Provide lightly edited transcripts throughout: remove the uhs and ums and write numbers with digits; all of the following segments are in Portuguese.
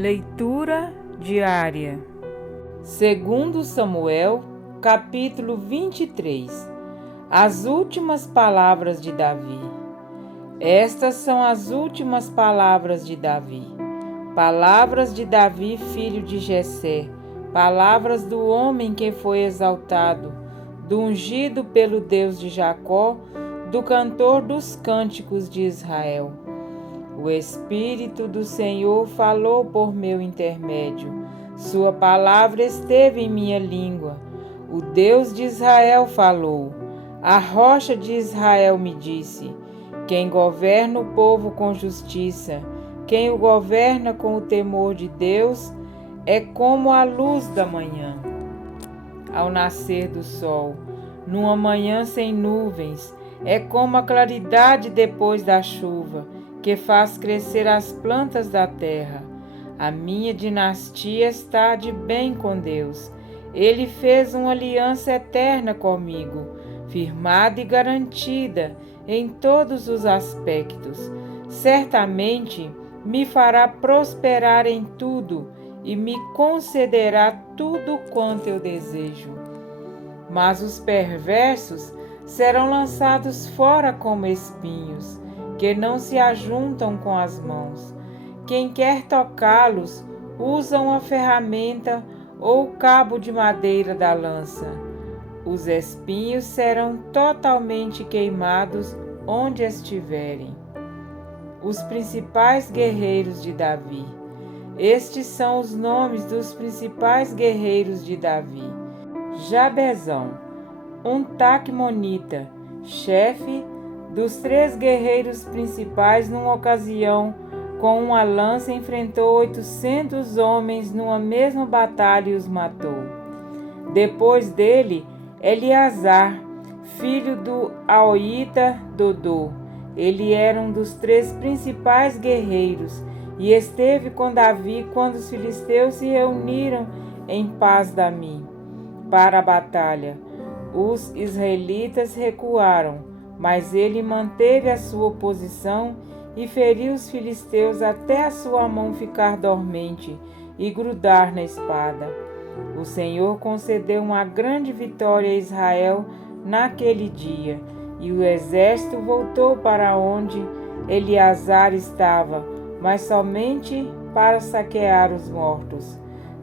Leitura diária. Segundo Samuel, capítulo 23. As últimas palavras de Davi. Estas são as últimas palavras de Davi. Palavras de Davi, filho de Jessé, palavras do homem que foi exaltado, do ungido pelo Deus de Jacó, do cantor dos cânticos de Israel. O Espírito do Senhor falou por meu intermédio. Sua palavra esteve em minha língua. O Deus de Israel falou. A rocha de Israel me disse: quem governa o povo com justiça, quem o governa com o temor de Deus, é como a luz da manhã, ao nascer do sol, numa manhã sem nuvens, é como a claridade depois da chuva, que faz crescer as plantas da terra. A minha dinastia está de bem com Deus. Ele fez uma aliança eterna comigo, firmada e garantida em todos os aspectos. Certamente me fará prosperar em tudo e me concederá tudo quanto eu desejo. Mas os perversos serão lançados fora como espinhos, que não se ajuntam com as mãos. Quem quer tocá-los usa uma ferramenta ou o cabo de madeira da lança. Os espinhos serão totalmente queimados onde estiverem. Os principais guerreiros de Davi. Estes são os nomes dos principais guerreiros de Davi. Jabezão, um taqumonita, chefe dos 3 guerreiros principais. Numa ocasião, com uma lança enfrentou 800 homens numa mesma batalha e os matou. Depois dele, Eleazar, filho do Aoíta Dodô. Ele era um dos 3 principais guerreiros e esteve com Davi quando os filisteus se reuniram em Pas-damim para a batalha. Os israelitas recuaram, mas ele manteve a sua posição e feriu os filisteus até a sua mão ficar dormente e grudar na espada. O Senhor concedeu uma grande vitória a Israel naquele dia, e o exército voltou para onde Eleazar estava, mas somente para saquear os mortos.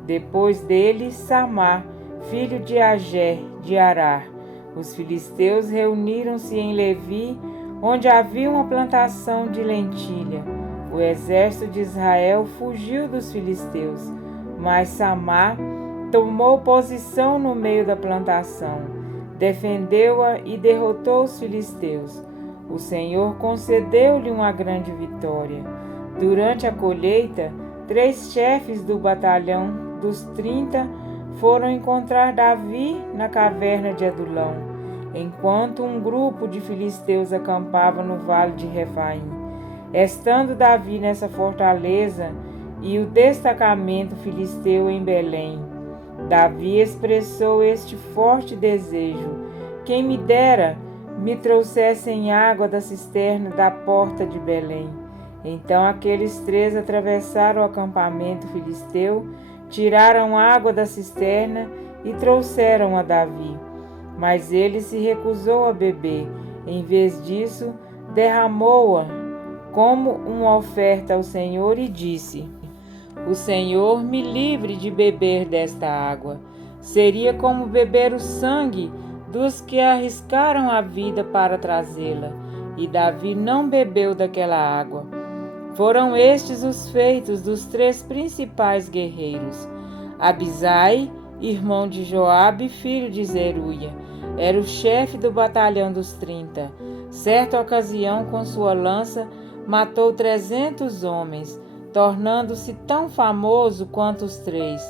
Depois dele, Samá, filho de Agé, de Arar. Os filisteus reuniram-se em Levi, onde havia uma plantação de lentilha. O exército de Israel fugiu dos filisteus, mas Samá tomou posição no meio da plantação, defendeu-a e derrotou os filisteus. O Senhor concedeu-lhe uma grande vitória. Durante a colheita, 3 chefes do batalhão dos 30 foram encontrar Davi na caverna de Adulão, enquanto um grupo de filisteus acampava no vale de Refaim. Estando Davi nessa fortaleza e o destacamento filisteu em Belém, Davi expressou este forte desejo: quem me dera me trouxessem água da cisterna da porta de Belém. Então aqueles 3 atravessaram o acampamento filisteu, tiraram água da cisterna e trouxeram a Davi. Mas ele se recusou a beber. Em vez disso, derramou-a como uma oferta ao Senhor e disse: o Senhor me livre de beber desta água. Seria como beber o sangue dos que arriscaram a vida para trazê-la. E Davi não bebeu daquela água. Foram estes os feitos dos 3 principais guerreiros. Abisai, irmão de Joabe, filho de Zeruia, era o chefe do batalhão dos 30. Certa ocasião, com sua lança, matou 300 homens, tornando-se tão famoso quanto os 3.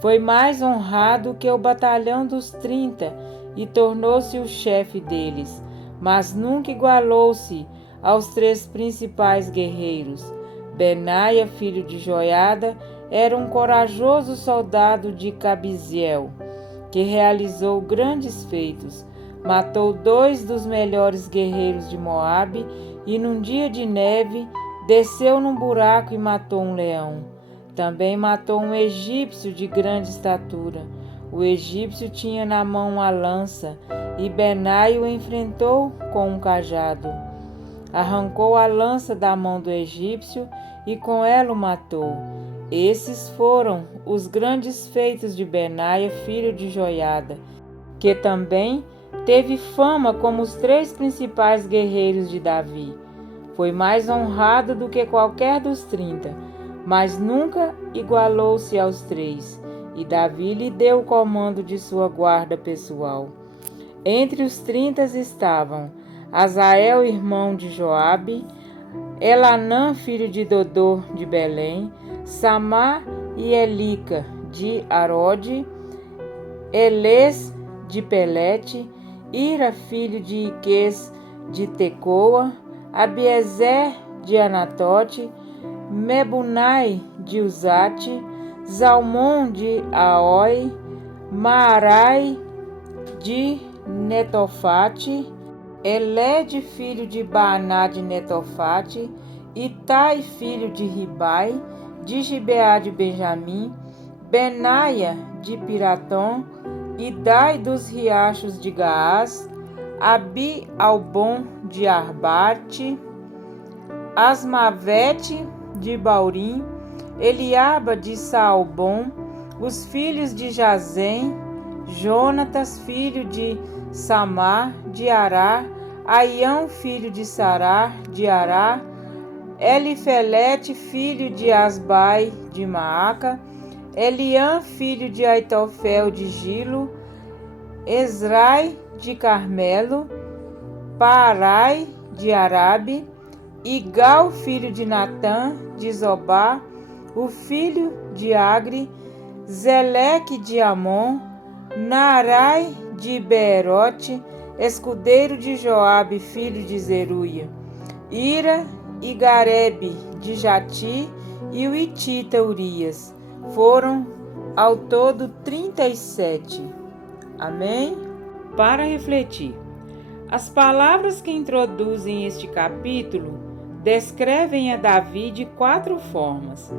Foi mais honrado que o batalhão dos 30 e tornou-se o chefe deles, mas nunca igualou-se aos 3 principais guerreiros. Benaia, filho de Joiada, era um corajoso soldado de Cabiziel, que realizou grandes feitos. Matou 2 dos melhores guerreiros de Moabe e, num dia de neve, desceu num buraco e matou um leão. Também matou um egípcio de grande estatura. O egípcio tinha na mão uma lança, e Benai o enfrentou com um cajado. Arrancou a lança da mão do egípcio e com ela o matou. Esses foram os grandes feitos de Benaia, filho de Joiada, que também teve fama como os 3 principais guerreiros de Davi. Foi mais honrado do que qualquer dos 30, mas nunca igualou-se aos 3, e Davi lhe deu o comando de sua guarda pessoal. Entre os 30 estavam Azael, irmão de Joabe, Elanã, filho de Dodô de Belém, Samá e Elica de Arode, Elês de Pelete, Ira, filho de Iques de Tecoa, Abiezer de Anatote, Mebunai de Uzate, Zalmon de Aoi, Maarai de Netofate, Elede, filho de Baaná de Netofate, Itai, filho de Ribai, de Gibeá de Benjamim, Benaia de Piratom, Idai dos riachos de Gaás, Abi Albon de Arbate, Asmavete de Baurim, Eliaba de Saalbom, os filhos de Jazem, Jonatas, filho de Samar de Ará, Aião, filho de Sarar de Ará, Elifelete, filho de Asbai de Maaca, Eliã, filho de Aitofel de Gilo, Esrai de Carmelo, Paarai de Arabe, Igal, filho de Natã de Zobá, o filho de Agri, Zeleque de Amon, Naarai de Beerote, escudeiro de Joabe, filho de Zeruia, Ira e Garebe de Jati e o Itita Urias. Foram ao todo 37. Amém? Para refletir, as palavras que introduzem este capítulo descrevem a Davi de 4 formas.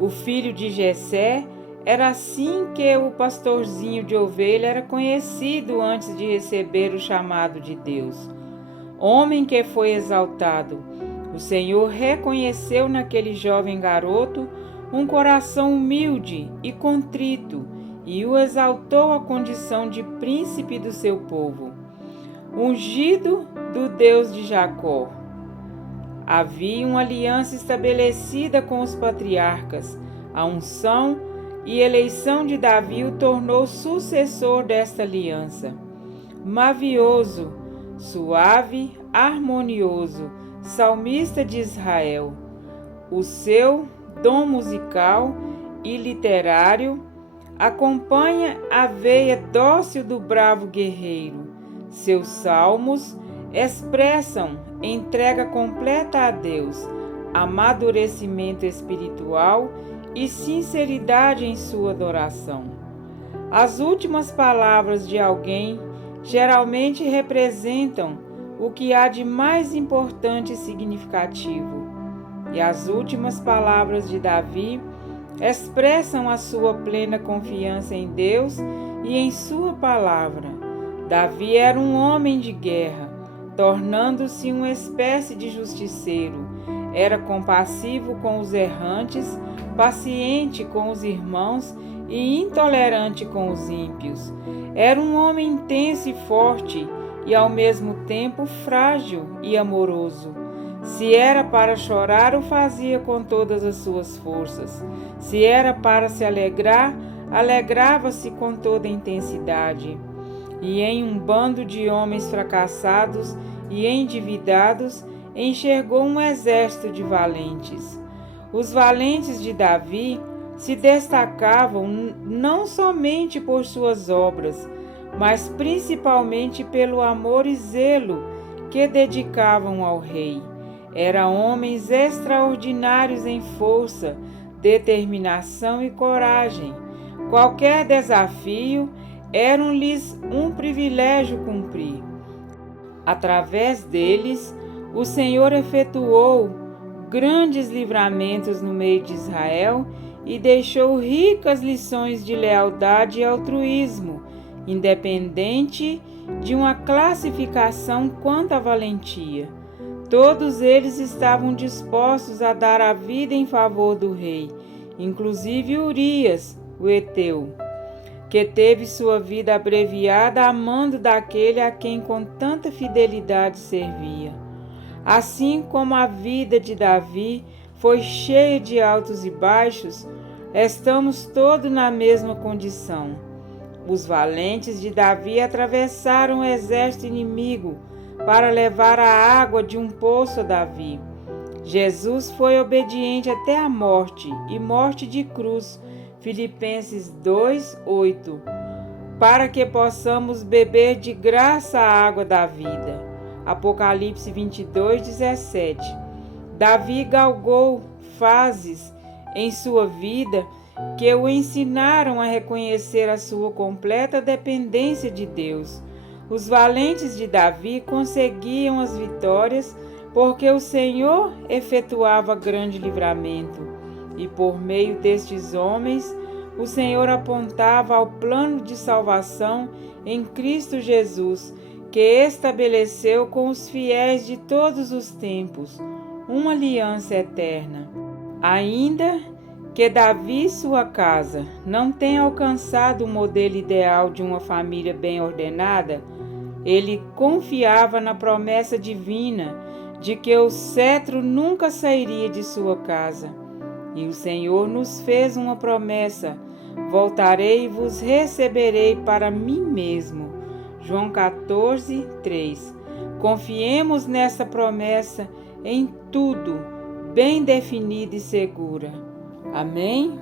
O filho de Jessé era assim que o pastorzinho de ovelha era conhecido antes de receber o chamado de Deus. Homem que foi exaltado, o Senhor reconheceu naquele jovem garoto um coração humilde e contrito e o exaltou à condição de príncipe do seu povo. Ungido do Deus de Jacó. Havia uma aliança estabelecida com os patriarcas. A unção e eleição de Davi o tornou sucessor desta aliança. Mavioso, suave, harmonioso, salmista de Israel. O seu dom musical e literário acompanha a veia dócil do bravo guerreiro. Seus salmos expressam entrega completa a Deus, amadurecimento espiritual e sinceridade em sua adoração. As últimas palavras de alguém geralmente representam o que há de mais importante e significativo, e as últimas palavras de Davi expressam a sua plena confiança em Deus e em sua palavra. Davi era um homem de guerra, tornando-se uma espécie de justiceiro. Era compassivo com os errantes, paciente com os irmãos e intolerante com os ímpios. Era um homem intenso e forte e ao mesmo tempo frágil e amoroso. Se era para chorar, o fazia com todas as suas forças. Se era para se alegrar, alegrava-se com toda intensidade. E em um bando de homens fracassados e endividados, enxergou um exército de valentes. Os valentes de Davi se destacavam não somente por suas obras, mas principalmente pelo amor e zelo que dedicavam ao rei. Eram homens extraordinários em força, determinação e coragem. Qualquer desafio era-lhes um privilégio cumprir. Através deles, o Senhor efetuou grandes livramentos no meio de Israel e deixou ricas lições de lealdade e altruísmo, independente de uma classificação quanto à valentia. Todos eles estavam dispostos a dar a vida em favor do rei, inclusive Urias, o heteu, que teve sua vida abreviada a mando daquele a quem com tanta fidelidade servia. Assim como a vida de Davi foi cheia de altos e baixos, estamos todos na mesma condição. Os valentes de Davi atravessaram o exército inimigo para levar a água de um poço a Davi. Jesus foi obediente até a morte, e morte de cruz, Filipenses 2:8, para que possamos beber de graça a água da vida. Apocalipse 22:17. Davi galgou fases em sua vida que o ensinaram a reconhecer a sua completa dependência de Deus. Os valentes de Davi conseguiam as vitórias porque o Senhor efetuava grande livramento, e por meio destes homens, o Senhor apontava ao plano de salvação em Cristo Jesus, que estabeleceu com os fiéis de todos os tempos uma aliança eterna. Ainda que Davi e sua casa não tenham alcançado o modelo ideal de uma família bem ordenada, ele confiava na promessa divina de que o cetro nunca sairia de sua casa. E o Senhor nos fez uma promessa: voltarei e vos receberei para mim mesmo. João 14:3. Confiemos nessa promessa em tudo, bem definida e segura. Amém?